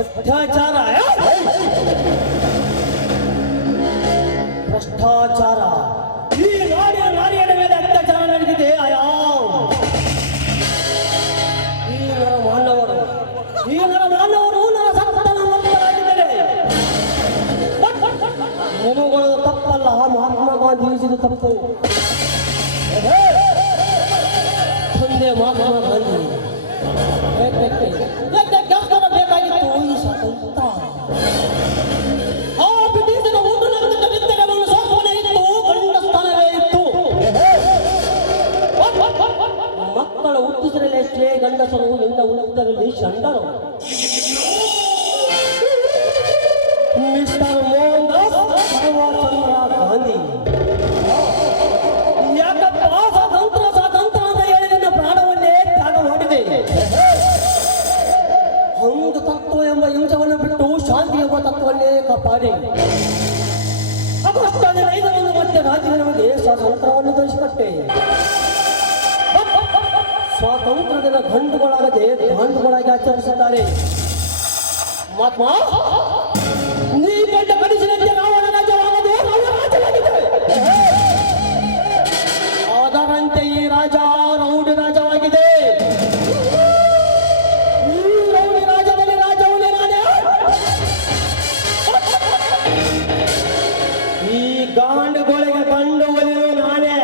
ಅತ್ಯಾಚಾರ, ಭ್ರಷ್ಟಾಚಾರ, ಈ ನಾರಿಯರ ಮೇಲೆ ಅತ್ಯಾಚಾರ ನಡೆದಿದೆ. ಈ ನರಮಾನವರು ನನ್ನ ಸಂತಾನವಂತರಾಗಿದ್ದಾರೆ. ನಿಮಗಳು ತಪ್ಪಲ್ಲ, ಮಹಾತ್ಮ ಗಾಂಧೀಜಿದು ತಪ್ಪು. ತಂದೆ ಮಹಾತ್ಮ ಗಾಂಧಿ ಬೇಕಾಗಿತ್ತು ಈ ಸ್ವಾತಂತ್ರ್ಯ. ಆ ಬ್ರಿಟಿಷರ ಊಟದ ವಿತ್ತರವನ್ನು ಸೋಪನೆ ಇತ್ತು, ಗಂಡ ಸ್ಥಾನವೇ ಇತ್ತು. ಮಕ್ಕಳ ಹುಟ್ಟಿಸರಲ್ಲೇ ಎಷ್ಟೇ ಗಂಡಸರು ನಿಂದ ಉಳಿದರಲ್ಲಿ ಷಂಡರು. ಮಿಸ್ಟರ್ ಮೋಹನ್ ದಾಸ್ ಸರ್ವಚಂದ್ರ ಗಾಂಧಿ ಯಾಕಪ್ಪ ಸ್ವಾತಂತ್ರ್ಯ ಅಂತ ಹೇಳಿ ನನ್ನ ಪ್ರಾಣವನ್ನೇ ತ್ಯಾಗ ಮಾಡಿದೆ. ಒಂದು ತತ್ವ ಎಂಬ ಹಿಂಸವನ್ನು ಬಿಟ್ಟು ಶಾಂತಿ ಎಂಬ ತತ್ವವನ್ನೇ ಕಾಪಾಡಿ ಆಗಸ್ಟ್ 15 ಮತ್ತೆ ರಾಜೀನಾಮೆಗೆ ಸ್ವಾತಂತ್ರ್ಯವನ್ನು ಧರಿಸಿಕೊಟ್ಟೆ. ಸ್ವಾತಂತ್ರ್ಯ ದಿನ ಗಂಡುಗಳಾಗದೆ ಗಾಂಡುಗಳಾಗಿ ಆಚರಿಸುತ್ತಾರೆ. ಮಹಾತ್ಮ, ನೀ ಕಂಡ ಕನಸಿನಂತೆ ರಾವಣ ರಾಜವಾಗದು ರಾಜವಾಗಿದೆ. ಅದರಂತೆ ಈ ರಾಜ ರೌಡಿ ರಾಜವಾಗಿದೆ. ಈ ರೌಡಿ ರಾಜದಲ್ಲಿ ರಾಜವನ್ನೇ ನಾನೇ. ಈ ಗಾಂಡುಗಳಿಗೆ ಗಂಡು ಒಲಿಯು ನಾನೇ.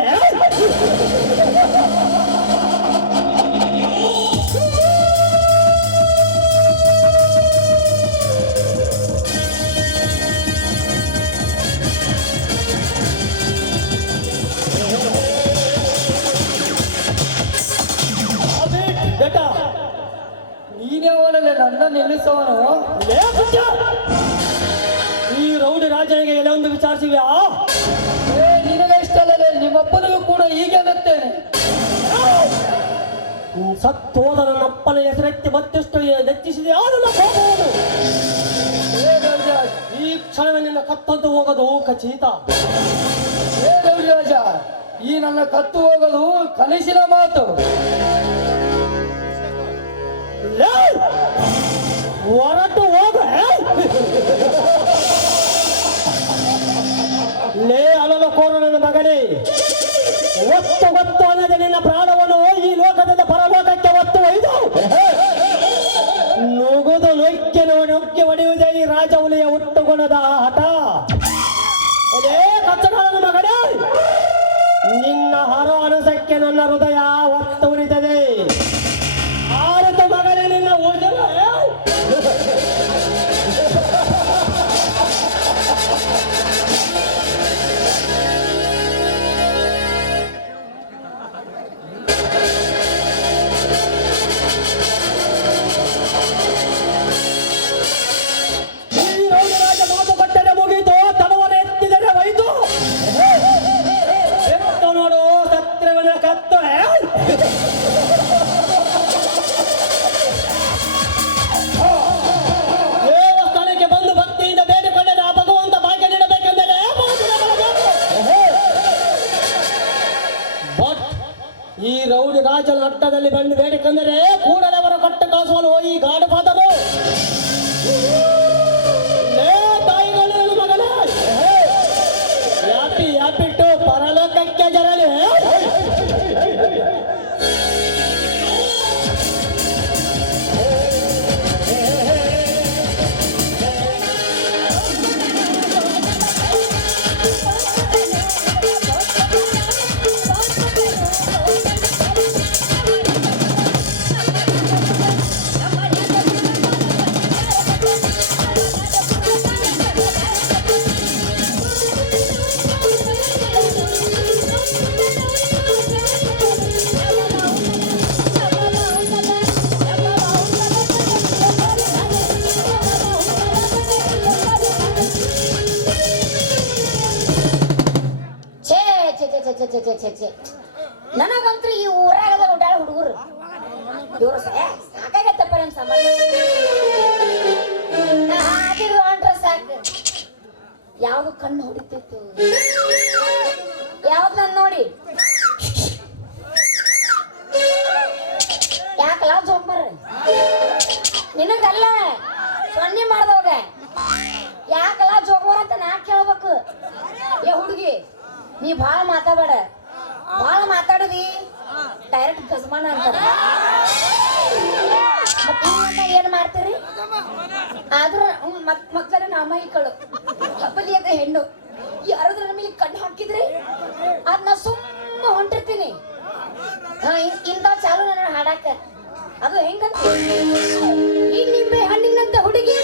ನೀನೇ ಅವನಲ್ಲೇ ನನ್ನ ನಿಲ್ಲಿಸುವನು. ಈ ರೌಡಿ ರಾಜನಿಗೆ ಎಲ್ಲೊಂದು ವಿಚಾರಿಸಿವ್ಯಾ? ನಿನಗೆ ಇಷ್ಟಲ್ಲದೆ ನಿಮ್ಮಪ್ಪನಿಗೂ ಕೂಡ ಹೀಗೆ ಅನ್ನುತ್ತೇನೆ. ಸತ್ತೋದ ನನ್ನಪ್ಪನ ಹೆಸರೆತ್ತಿ ಮತ್ತೆಷ್ಟು ನೆಚ್ಚಿಸಿದೆ. ಈ ಕ್ಷಣವೇ ನಿನ್ನ ಕತ್ತಂತೂ ಹೋಗೋದು ಖಚಿತ. ರಾಜ, ಈ ನನ್ನ ಕತ್ತು ಹೋಗಲು ಕನಸಿನ ಮಾತು. ಹೊರಟು ಹೋಗ. ಲೇ ಅಲಲ ಕೋರ ನನ್ನ ಮಗನೇ, ಒತ್ತು ಅನ್ನದೆ ನಿನ್ನ ಪ್ರಾಣವನ್ನು ಈ ಲೋಕದಿಂದ ಪರಲೋಕಕ್ಕೆ ಒತ್ತು ಒಯ್ದು ನುಗುದು ನೊಕ್ಕೆ ಹೊಡೆಯುವುದೇ ಈ ರಾಜ ಹುಲಿಯ ಹುಟ್ಟುಗುಣದ ಹಠ. ಅದೇ ಕಚ್ಚಡ ನನ್ನ ಮಗನೇ, ನಿನ್ನ ಹರ ಅನಸಕ್ಕೆ ನನ್ನ ಹೃದಯ ಒತ್ತು ಉರಿತದೆ. ಆರತ ಮಗನೇ ನಿನ್ನ ಓದಿಲ್ಲ. ದೇವಸ್ಥಾನಕ್ಕೆ ಬಂದು ಭಕ್ತಿಯಿಂದ ಬೇಡಿಕೊಂಡರೆ ಆ ಭಗವಂತ ಭಾಗ್ಯ ನೀಡಬೇಕೆಂದರೆ ಬಟ್ ಈ ರೌಡಿ ರಾಜನ ಅಡ್ಡದಲ್ಲಿ ಬಂದು ಬೇಡಿಕೊಂಡರೆ ಕೂಡಲೇ ಅವರ ಕೊಟ್ಟ ಕಾಸುವನ್ನು ಈ ಗಾಡು ಪಾದರು. ತಾಯಿಗಳು ಮಗನೇ, ಯಾಪಿಟ್ಟು ಪರಲೋಕಕ್ಕೆ ಜರಲಿ. ಛೆ ನನಗಂತೂ ಈ ಊರಾಗದ ಉಡಾಳ ಹುಡುಗರು ಇವ್ರು ಸಾಕಾಗತ್ತಪ್ಪ ನಮ್ ಸಂಬಂಧ ಹಾದಿರು ಅಂಟ್ರೆ ಸಾಕು ಯಾವ್ದು ಕಣ್ಣು ಹೊಡಿತಿತ್ತು ಯಾವ್ದು ನನ್ ನೋಡಿ ಯಾಕಲ್ಲ ಜೋಂಬರ್ ನಿನಗಲ್ಲ ಸೊನ್ನೆ ಮಾಡ್ದವಾಗ ಯಾಕಲ್ಲ ಜೋಗ್ಬಾರ ಅಂತ ನಾ ಕೇಳ್ಬೇಕು ಏ ಹುಡುಗಿ ನೀ ಭಾಳ ಮಾತಾಡಬೇಡ ಭಾಳ ಮಾತಾಡಿದಿ ಡೈರೆಕ್ಟ್ ಗಜಮಾನ ಅಂತಾರ ಏನ್ ಮಾಡ್ತೀರಿ ಆದ್ರ ಮಕ್ಕಳ ನಾಮೈಕಳು ಹಬ್ಬಲಿಯಾಗ ಹೆಣ್ಣು ಯಾರಾದ್ರೂ ನಮಗೆ ಕಣ್ಣು ಹಾಕಿದ್ರಿ ಅದ್ ನಾ ಸುಮ್ಮ ಹೊಂಟಿರ್ತೀನಿ ಇಂದ ಚಾಲು ನನ್ನ ಹಾಡಾಕ ಅದು ಹೆಂಗಂತ ಈ ನಿಂಬೆ ಹಣ್ಣಿನಂತ ಹುಡುಗಿ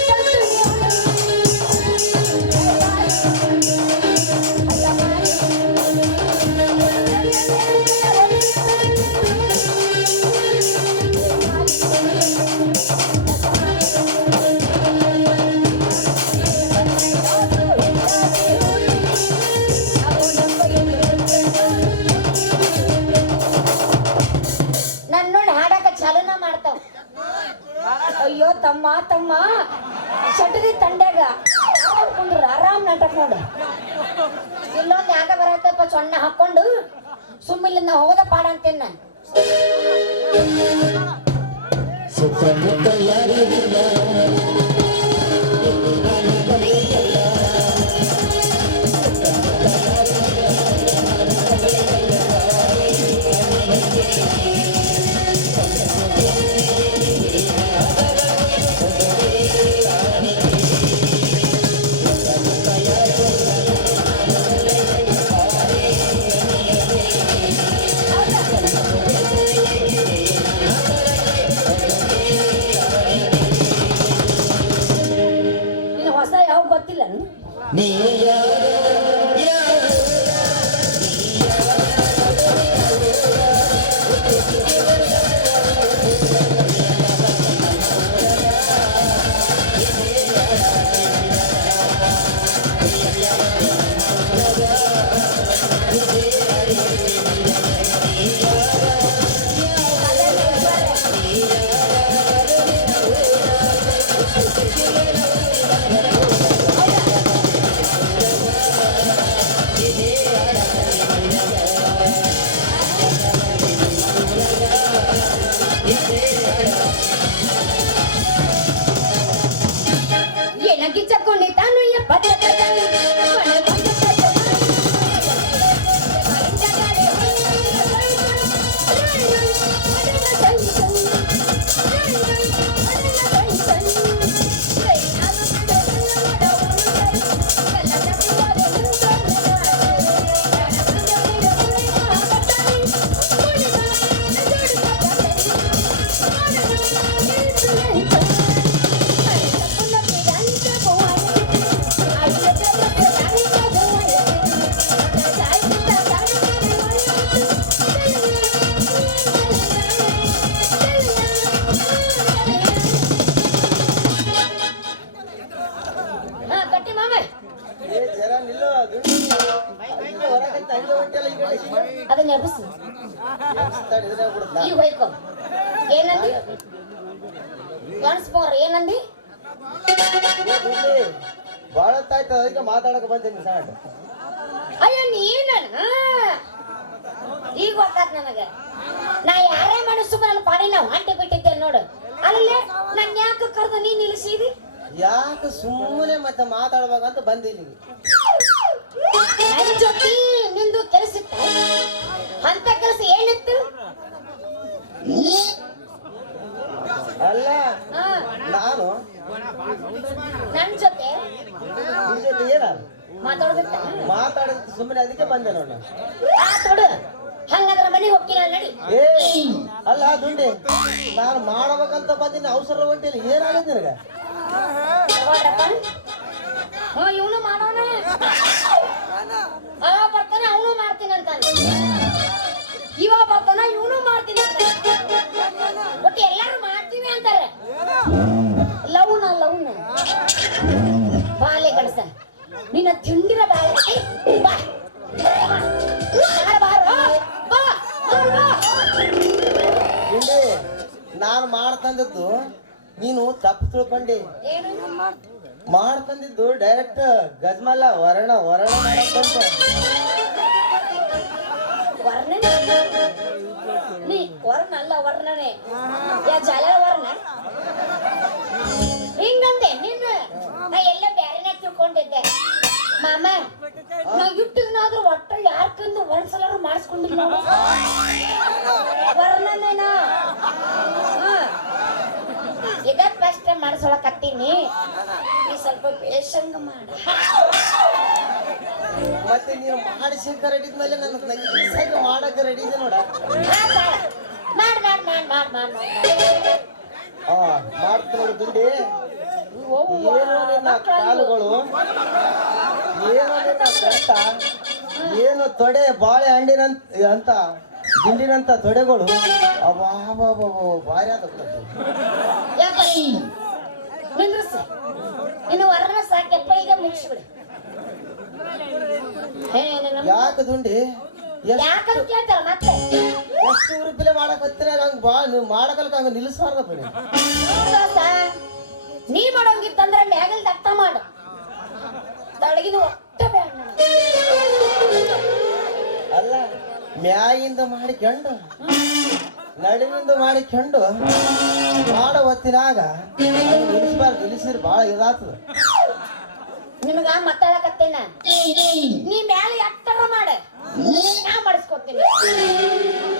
ಅಯ್ಯೋ ತಮ್ಮ ತಮ್ಮ ಚಟದಿ ತಂಡ್ಯಾಗ ಕುಂಡ್ರ ಆರಾಮ್ ನಾಟಕ ನೋಡು ಇಲ್ಲೊಂದು ಯಾಕ ಬರತ್ತಪ್ಪ ಸೊಣ್ಣ ಹಾಕೊಂಡು ಸುಮ್ಮನೆ ನಾ ಹೋದ ಪಾಡ ಅಂತೇನ ಸುತ್ತಮುತ್ತ ಯಾರಿಲ್ಲ ನೀ ಅದನ್ನ ಎಬ್ಬಿಸು ಈಗ ಹೋಯ್ಕೊ ಏನಂದಿ ಕಾಣಿಸ್ಬೋರ ಏನಂದಿ ಬಾಳ ತಾಯ್ತ ಅದಕ್ಕೆ ಮಾತಾಡಕ ಬಂದೇನಿ ಸಾಟ್ ಅಯ್ಯೋ ನೀನ ಈಗ ಗೊತ್ತಾತ್ ನನಗ ನಾ ಯಾರೇ ಮನಸ್ಸು ನನ್ನ ಪಾಡಿ ನಾ ಹೊಂಟೆ ಬಿಟ್ಟಿದ್ದೆ ನೋಡು ಅಲ್ಲೇ ನನ್ ಯಾಕೆ ಕರೆದು ನೀ ನಿಲ್ಲಿಸಿದಿ ಯಾಕೆ ಸುಮ್ಮನೆ ಮತ್ತೆ ಮಾತಾಡ್ಬೇಕಂತ ಬಂದಿಲ್ಲ ನನ್ ಜೊತೆ ನಿಂದು ಕೆಲಸ ಇತ್ತ ಅಂತ ಕೆಲಸ ಏನಿತ್ತು ಅಲ್ಲ ನಾನು ನನ್ ಜೊತೆ ನಿನ್ ಜೊತೆ ಏನ ಮಾತಾಡೋದಿತ್ತ ಮಾತಾಡೋದು ಸುಮ್ಮನೆ ಅದಕ್ಕೆ ಬಂದೆ ನೋಡ ಆತೋಡು ಹಂಗಾದ್ರೆ ಮನೆಗೆ ಹೋಗ್ತೀನಿ ನಡಿ ಏ ಅಲ್ಲ ದುಂಡೆ ನಾನು ಮಾಡಬೇಕಂತ ಬಂದಿನ ಅವಸರ ಹೊಂಟಿಲ್ಲ ಏನಾಗಿದೆ ನಿನಗ ಇವನು ಮಾಡೋಣ ಅವ ಬರ್ತಾನೆ ಅವನು ಮಾಡ್ತೀನಿ ಅಂತ ಇವ ಬರ್ತಾನ ಇವನು ಮಾಡ್ತೀನಿ ಅಂತ ಒಟ್ಟು ಎಲ್ಲಾರು ಮಾಡ್ತೀವಿ ಅಂತಾರೆ ಲವ್ನ ಬಾಲೆ ಕಣಸ ನಿನ್ನ ತಿಂಡಿರ ಬಾಳೆ ಬಾ ನಾನು ಮಾಡ್ತಂದಿದ್ದು ನೀನು ತಪ್ಪು ತಿಳ್ಕೊಂಡಿ. ಏನು ಮಾಡ್ತಂದಿದ್ದು ಡೈರೆಕ್ಟ್ ಗಜ್ಮಲ್ಲ ವರ್ಣ ಮಾಡಕ್ಕಂತ. ವರ್ಣನೆ ನೀ ವರ್ಣ ಅಲ್ಲ ವರ್ಣನೆ ಜಲ ವರ್ಣ ಹಿಂಗಂದೆ ನಿನ್ನ ನಾ ಎಲ್ಲ ಬ್ಯಾರೆನೇ ತಿಳ್ಕೊಂಡಿದ್ದೆ ಮಾಮ ನಾ ಇಟ್ಟಿದ್ನಾದ್ರೂ ಒಟ್ಟ ಯಾರ್ಕಂದು ಒಂದ್ಸಲಾರು ಮಾಡಿಸ್ಕೊಂಡಿಲ್ಲ ವರ್ಣನೆನ ಇದ ಫಸ್ಟ್ ಮಾಡಿಸೋಳಕತ್ತೀನಿ ನೀ ಸ್ವಲ್ಪ ಬೇಷಂಗ ಮಾಡ ಮತ್ತೆ ನೀನು ಮಾಡಿಸಿಕ ರೆಡಿದ್ಮೇಲೆ ನನ್ನ ಮಾಡಕ್ಕೆ ರೆಡಿ ಇದೆ ನೋಡ. ಮಾಡ್ ಮಾಡ್ ಮಾಡ್ ಮಾಡ್ ಮಾಡ್ ಮಾಡ್ತು ನೋಡು ದುಂಡಿ. ಏನೋ ನಿನ್ನ ಕಾಲುಗಳು, ಏನೋ ನಿನ್ನ ಗಂಟ, ಏನು ತೊಡೆ ಬಾಳೆ ಹಣ್ಣಿನಂತ ಅಂತ ದಿಂಡಿನಂತ ತೊಡೆಗಳು ಭಾರಿ ಆದ. ನಿಂದ್ರಸ ಇನ್ನು ವರ್ಣ ಸಾಕೆಪ್ಪ ಈಗ ಮುಗಿಸ್ಬಿಡು. ಯಾಕೆ ದುಂಡಿ ಯಾಕಂತ ಕೇಳ್ತಾರ ಮತ್ತೆ ಎಷ್ಟು ರೂಪಾಯಿ ಮಾಡಕ್ ಹತ್ತಿರ ಹಂಗ ಬಾ ನೀವು ಮಾಡಕಲ್ಕ ಹಂಗ ನಿಲ್ಲಿಸ್ಬಾರ್ದಪ್ಪ ನೀ. ದೋಸ್ತ ನೀ ಮಾಡೋಂಗಿತ್ತಂದ್ರೆ ಮ್ಯಾಗಲ್ ದಟ್ಟ ಮಾಡು ತಳಗಿನ ಒಟ್ಟ ಬೇಡ ಅಲ್ಲ ಮ್ಯಾಗಿಂದ ಮಾಡಿಕೊಂಡು ನಡುವಿಂದ ಮಾಡಿಕೊಂಡು ಮಾಡೋ ಹೊತ್ತಿನಾಗ ನಿಲ್ಲಿಸ್ಬಾರ್ದು. ನಿಲ್ಲಿಸಿದ್ರೆ ಭಾಳ ಇದಾಗ್ತದ. ನಿನಗ ಮಾತಾಡಕತ್ತೇನ ನೀ ಮ್ಯಾಲ ಎಟ್ಟರ ಮಾಡ ನಾ ಮಾಡಿಸ್ಕೊತೀನಿ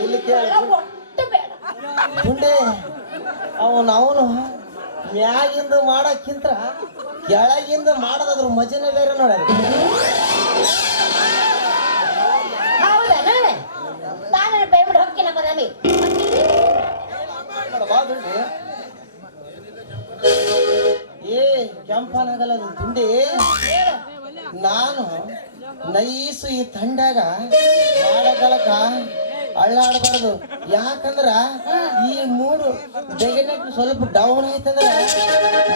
ಇಲ್ಲಿ ಕೇಳ ಒಟ್ಟು ಬೇಡ ಗುಂಡೆ ಅವನು ಮ್ಯಾಗಿಂದ ಮಾಡಕ್ಕಿಂತ ಕೆಳಗಿಂದ ಮಾಡೋದಾದ್ರ ಮಜನೇ ಬೇರೆ ನೋಡ. ಹೌದಾ ತಾನ ಬೈಬಿಟ್ಟು ಹೋಗ್ತೀನಪ್ಪ ನಮಗೆ ಏ ಕೆಂಪನಾಗಲ್ಲ ದುಂಡಿ. ನಾನು ನೈಸು ಈ ತಂಡಾಗ ಮಾಡಕಲಕ ಅಳ್ಳಾಡಬಾರ್ದು. ಯಾಕಂದ್ರ ಈ ಮೂಡು ಬೆಗನೆಟ್ಟು ಸ್ವಲ್ಪ ಡೌನ್ ಆಯ್ತಂದ್ರ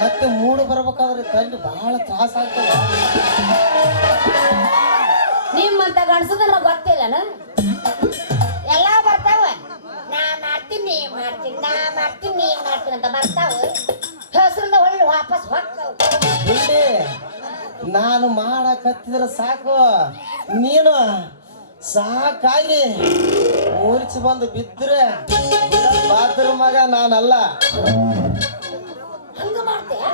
ಮತ್ತೆ ಮೂಡು ಬರ್ಬೇಕಾದ್ರೆ ತಂಡ ಬಹಳ ತ್ರಾಸ ಆಗ್ತದ. ನಿಮ್ಮಂತ ಗಂಡಸದ ನಾವು ಗೊತ್ತಿಲ್ಲನ ಎಲ್ಲ ಬರ್ತಾವ. ನಾ ಮಾಡ್ತೀನಿ ನೀ ಮಾಡ್ತೀನಿ ನಾ ಮಾಡ್ತೀನಿ ನೀ ಮಾಡ್ತೀನಿ ಅಂತ ಬರ್ತಾವ. ಹೆಸರಿಂದ ಹೊಳ್ಳಿ ವಾಪಸ್ ಹೋಗ್ತಾವ. ನಾನು ಮಾಡಕತ್ತಿದ್ರೆ ಸಾಕು, ನೀನು ಸಾಕಾಗಿ ಮೂರ್ಛೆ ಬಂದು ಬಿದ್ದರೆ ಬಾದ್ರ ಮಗ ನಾನಲ್ಲ. ಹಂಗ ಮಾಡ್ತೀಯ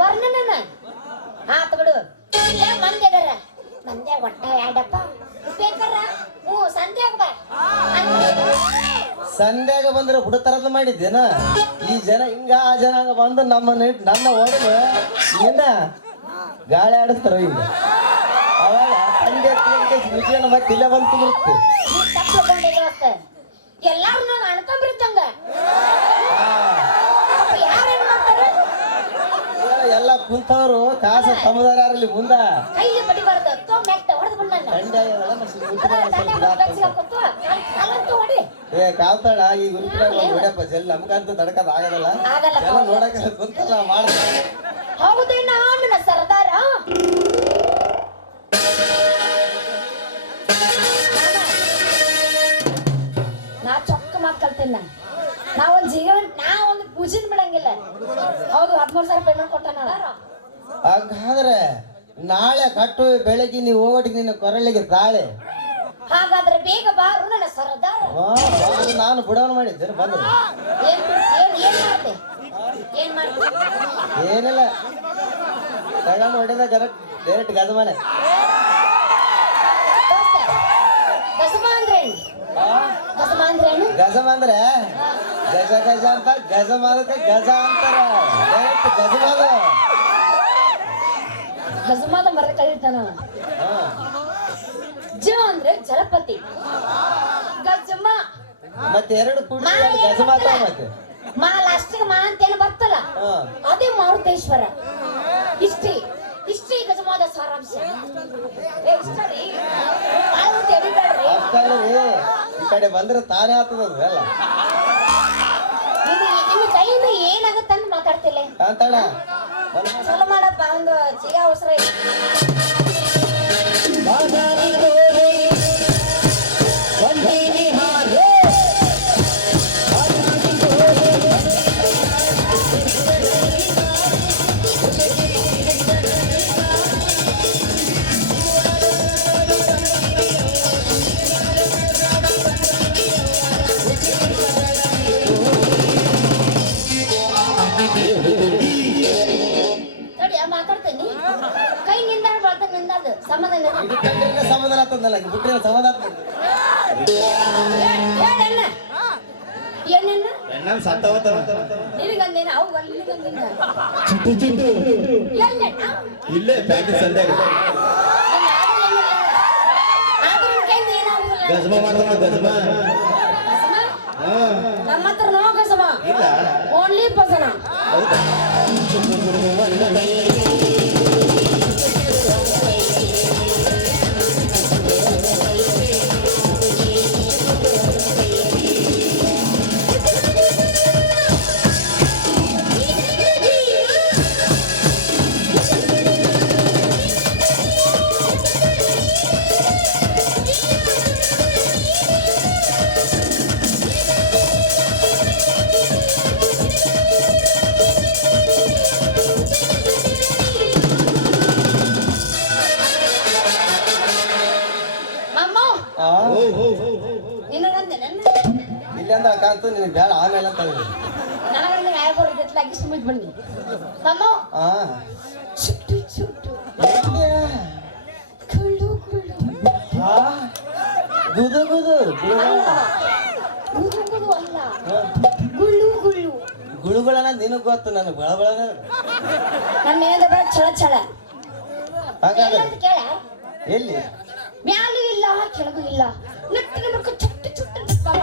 ವರ್ಣನ ಆತ ಬಿಡು. ಇಲ್ಲೇ ಮಂದ್ಯಾಗರ ಮಂದ್ಯಾಗ ಒಟ್ಟ ಯಾಡಪ್ಪ ಬೇಕಾರ ಸಂಧ್ಯಾಗ ಬಾ ಸಂಧ್ಯಾಗ ಬಂದ್ರೆ ಹುಡುತರದ್ದು ಮಾಡಿದ್ದೇನ. ಈ ಜನ ಹಿಂಗ ಆ ಜನ ಹಂಗ ಬಂದು ನನ್ನ ಹೊಡೆದು ನಿನ್ನ ಗಾಳಿ ಆಡಿಸ್ತಾರ. ಈಗ ಅವಾಗ ತಂದೆ ವಿಜಯನ ಮತ್ತೆ ಇಲ್ಲೇ ಬಂದು ತುಂಬಿರುತ್ತೆ. ಎಲ್ಲಾರು ನಾನು ಅಣ್ಕೊಂಡ್ಬಿರುತ್ತಂಗ ಯಾರೇನ್ ಮಾಡ್ತಾರೆ ಎಲ್ಲ ಕುಂತವ್ರು ಕಾಸು ತಮ್ಮದಾರ ಯಾರಲ್ಲಿ ಮುಂದ ಕೈಲಿ ಬಡಿಬಾರ್ದು ಮೆಟ್ಟ ಹೊಡೆದು ಬಂದ ಏ ಕಾಲ್ತಾಳ ಈ ಗುರುಪಿನಾಗ ಹೊಡ್ಯಪ್ಪ ಜಲ್ ನಮ್ಗಂತೂ ತಡ್ಕದ ಆಗದಲ್ಲ. ಎಲ್ಲ ನೋಡಕ ಕುಂತಲ್ಲ ಮಾಡ. ಹೌದೇನ ನನ್ನ ಸರ್ದಾರ ನಾ ಚೊಕ್ಕ ಮಾತು ಕಲ್ತೇನ. ನಾ ಒಂದು ಪೂಜೆನ ಬಿಡಂಗಿಲ್ಲ. ಹೌದು 13,000 ಪೇಮೆಂಟ್ ಕೊಟ್ಟಾನ. ಹಾಗಾದ್ರೆ ನಾಳೆ ಕಟ್ಟು ಬೆಳಗ್ಗೆ ನೀವು ಹೋಗೋಟಿಗೆ ನಿನ್ನ ಕೊರಳಿಗೆ ತಾಳೆ. ಹಾಗಾದ್ರೆ ಬೇಗ ಬಾರು ನನ್ನ ಸರ್ದಾರ. ನಾನು ಬುಡವನ್ ಮಾಡಿದ್ದೆ ಬಂದ್ರು. ಏನ್ ಮಾಡ್ತೆ ಏನಿಲ್ಲ ತಗೊಂಡು ಹೊಡೆದ ಡೈರೆಕ್ಟ್ ಗಜಮಾನೆ. ಗಜಮ ಅಂದ್ರೆ ಗಜಮ ಅಂದ್ರೆ ಗಜ ಗಜ ಅಂತ ಗಜಮಾದಕ್ಕೆ ಗಜ ಅಂತಾರ. ಡೈರೆಕ್ಟ್ ಗಜಮಾದ. ಗಜಮಾದ ಮರದ ಕಳೀತಾನ. ಜ ಅಂದ್ರೆ ಜಲಪತಿ. ಗಜಮ ಮತ್ತೆ ಎರಡು ಕೂಡಿ ಗಜಮಾತ. ಮತ್ತೆ ಮಾ ಲಾಸ್ಟಿಗೆ ಮಾ ಅಂತೇನು ಬರ್ತಲ್ಲ ಅದೇ ಮಾರುತೇಶ್ವರ. ಇಷ್ಟೇ ಗಜಮಾದ ಸಾರಾಂಶ. ಈ ಕಡೆ ಬಂದ್ರೆ ತಾನೇ ಆಗ್ತದ ಎಲ್ಲ. ನಿನ್ನ ಕೈಯಿಂದ ಏನಾಗತ್ತಂತ ಮಾತಾಡ್ತಿಲ್ಲ ಅಂತಾಳ. ಚಲೋ ಮಾಡಪ್ಪ ಒಂದು ಚಿಗ ಅವಸರ ಒಂದೇ ಹಾರೆ ಹೇಳಣ್ಣ ಏನಣ್ಣ ಎಣ್ಣನ್ ಸತ್ತವತ್ತ ನಿನಗಂದೇನ ಅವು ನಿನಗಂದೇನ ಚಿಟ್ಟು ಚಿಟ್ಟು ಎಲ್ಲಣ್ಣ ಇಲ್ಲೇ ಪ್ಯಾಕೆಟ್ ಸಂಧ್ಯಾಗ ಗಜಮ ಮಾಡ್ತಾನ ಗಜಮ ನಮ್ಮ ಹತ್ರ ನೋ ಕಸಮ ಇಲ್ಲ ಓನ್ಲಿ ಪಸನ ಹೌದಾ ಅಮ್ಮ ಆ ನಿನಗಂದೆ ನನ್ನ ಇಲ್ಲಿ ಅಂದ ಕಾಂತು ನಿನಗೆ ಬೇಡ ಆಮೇಲೆ ಅಂತ ಹೇಳಿ ನನಗಂದೆ ಯಾರು ಜೊತೆಲಾಗಿ ಸುಮ್ಮಿದ್ ಬನ್ನಿ ಅಮ್ಮ ಆ ಚುಟ್ಟು ಚುಟ್ಟು ಎಲ್ಲಿಯ? ಕುಳು ಕುಳು ಆ ಗುದು ಗುದು ಅಲ್ಲ ಗುಡು ಗುಡು ಅಲ್ಲ ಗುಳು ಗುಳು ಗುಳುಗಳನ್ನ ನಿನಗ್ ಗೊತ್ತು ನನಗೆ ಬಳಬಳನ ನನ್ನ ಏನಾದ ಬೇಡ ಚಳ ಚಳ ಹಾಗಾದ್ರೆ ಏನಂತ ಕೇಳ ಎಲ್ಲಿ ಮ್ಯಾಲೂ ಇಲ್ಲ ಕೆಳಗೂ ಇಲ್ಲ ನೆಟ್ಟಿನ ಮಕ್ಕ ಚುಟ್ಟು ಚುಟ್ಟು ನಿಂತಮ್ಮ.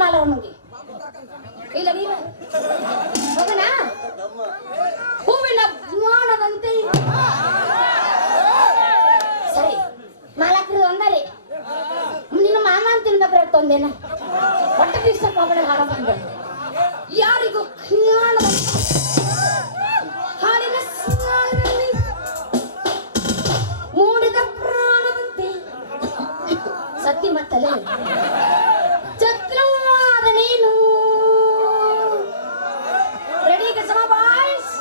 ಮಾಲವನಿಗೆ ಇಲ್ಲ ನೀವ ಹೋಗೋಣ ಹೂವಿನ ಜ್ಞಾನದಂತೆ ಸರಿ ಮಾಲಕ್ರು ಅಂದಾರೆ ನೀನು ಮಾಮ ಅಂತ ತಿನ್ಬೇಕಾರೆ ತೊಂದೇನ ಹೊಟ್ಟೆ ಬೀಸಕ್ ಹೋಗೋಣ ಹಾಡ ಬಂದ ಯಾರಿಗೂ ಜ್ಞಾನದ ಹಾಡಿನ ಸ್ನಾನದಲ್ಲಿ ಮೂಡಿದ ಪ್ರಾಣದಂತೆ ಸತ್ಯ ಮತ್ತಲೆ ಚಕ್ರವಾದ ನೀನು ರೆಡಿ ಕಸಮ ಬಾಯ್ಸ್